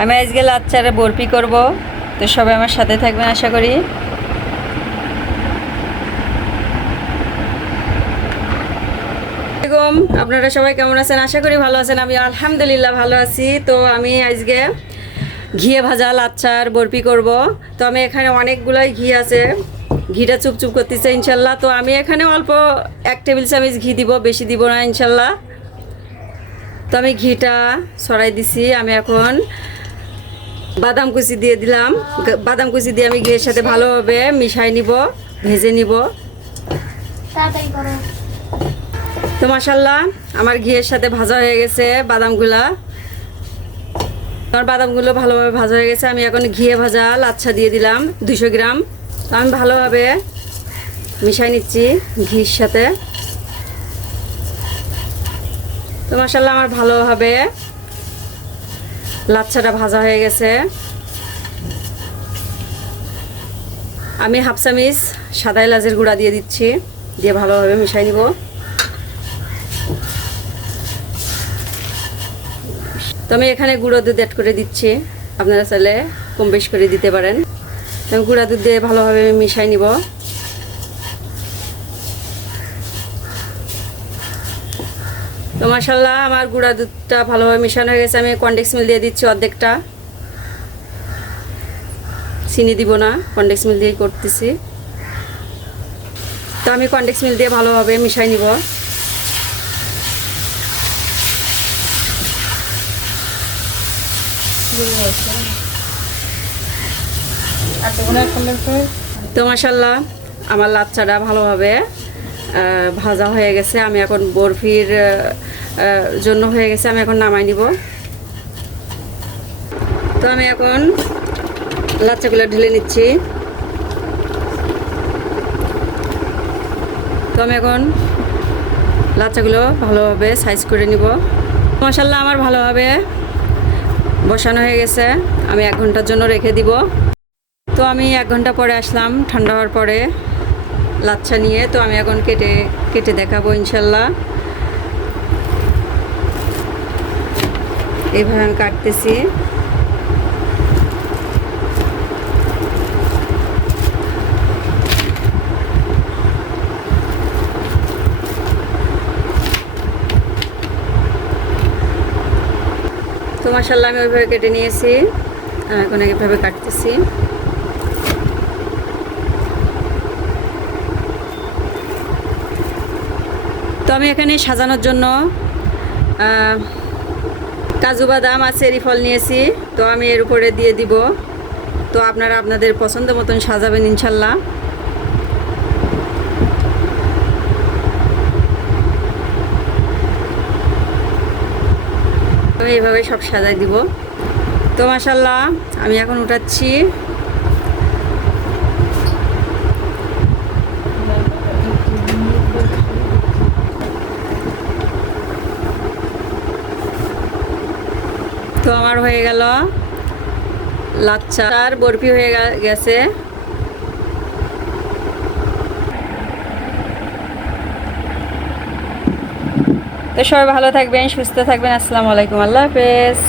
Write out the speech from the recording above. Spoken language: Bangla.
আমি আজকে লাচ্চারে বরফি করব। তো সবাই আমার সাথে থাকবেন, আশা করি। আপনারা সবাই কেমন আছেন? আশা করি ভালো আছেন। আমি আলহামদুলিল্লাহ ভালো আছি। তো আমি আজকে ঘিয়ে ভাজা লাচ্চার বরফি করব। তো আমি এখানে অনেকগুলোই ঘি আছে। ঘিটা চুপচুপ করতেছে, ইনশাল্লাহ। তো আমি এখানে অল্প এক টেবিল চামচ ঘি দিব, বেশি দিব না, ইনশাল্লাহ। তো আমি ঘিটা সরাই দিছি। আমি এখন বাদাম কুচি দিয়ে দিলাম। বাদাম কুচি দিয়ে আমি ঘিয়ের সাথে ভালোভাবে মিশাই নিব, ভেজে নিব। তো মাসাল্লাহ আমার ঘিয়ের সাথে ভাজা হয়ে গেছে বাদামগুলা। আমার বাদামগুলো ভালোভাবে ভাজা হয়ে গেছে। আমি এখন ঘিয়ে ভাজা লাচ্ছা দিয়ে দিলাম দুশো গ্রাম। তো আমি ভালোভাবে মিশাই নিচ্ছি ঘির সাথে। তো মাসাল্লাহ আমার ভালোভাবে লাচ্ছাটা ভাজা হয়ে গেছে। আমি হাফ চামিচ সাদা এলাচের গুঁড়া দিয়ে দিচ্ছি, দিয়ে ভালোভাবে মিশাই নিব। তো আমি এখানে গুঁড়ো দুধ অ্যাড করে দিচ্ছি, আপনারা চাইলে কম বেশ করে দিতে পারেন। গুঁড়া দুধ দিয়ে ভালোভাবে মিশাই নিব। তো মাসাল্লাহ আমার গুঁড়া দুধটা ভালোভাবে মেশানো হয়ে গেছে। আমি কন্ডেক্স মিল দিয়ে দিচ্ছি অর্ধেকটা। চিনি দিব না কন্ডেক্স মিল দিয়েই করতেছি। তো আমি কন্ডেক্স মিল দিয়ে ভালোভাবে মিশাই নিব। তো মাসাল্লাহ আমার লাচ্চাটা ভালোভাবে ভাজা হয়ে গেছে। আমি এখন বরফির জন্য হয়ে গেছে। আমি এখন নামাই নিব। তো আমি এখন লাচ্চাগুলো ঢেলে নিচ্ছি। তো আমি এখন লাচ্চাগুলো ভালোভাবে সাইজ করে নিব। মশাল্লা আমার ভালোভাবে বসানো হয়ে গেছে। আমি এক ঘণ্টার জন্য রেখে দিব। তো আমি এক ঘণ্টা পরে আসলাম, ঠান্ডা হওয়ার পরে। লাচ্ছা নিয়ে, তো আমি এখন কেটে কেটে দেখাবো ইনশাল্লাহ। এইভাবে আমি কাটতেছি। তো মাসাল্লাহ আমি ওইভাবে কেটে নিয়েছি। এখন এইভাবে কাটতেছি। তো আমি এখানে সাজানোর জন্য কাজু বাদাম আর চেরি ফল নিয়েছি। তো আমি এর উপরে দিয়ে দিব। তো আপনারা আপনাদের পছন্দ মতন সাজাবেন ইনশাল্লাহ। তো এইভাবে সব সাজাই দিব। তো মাসাল্লাহ আমি এখন উঠাচ্ছি। তো আমার হয়ে গেল লাচ্চার বরফি হয়ে গেছে। তো সবাই ভালো থাকবেন, সুস্থ থাকবেন। আসসালামু আলাইকুম, আল্লাহ হাফেজ।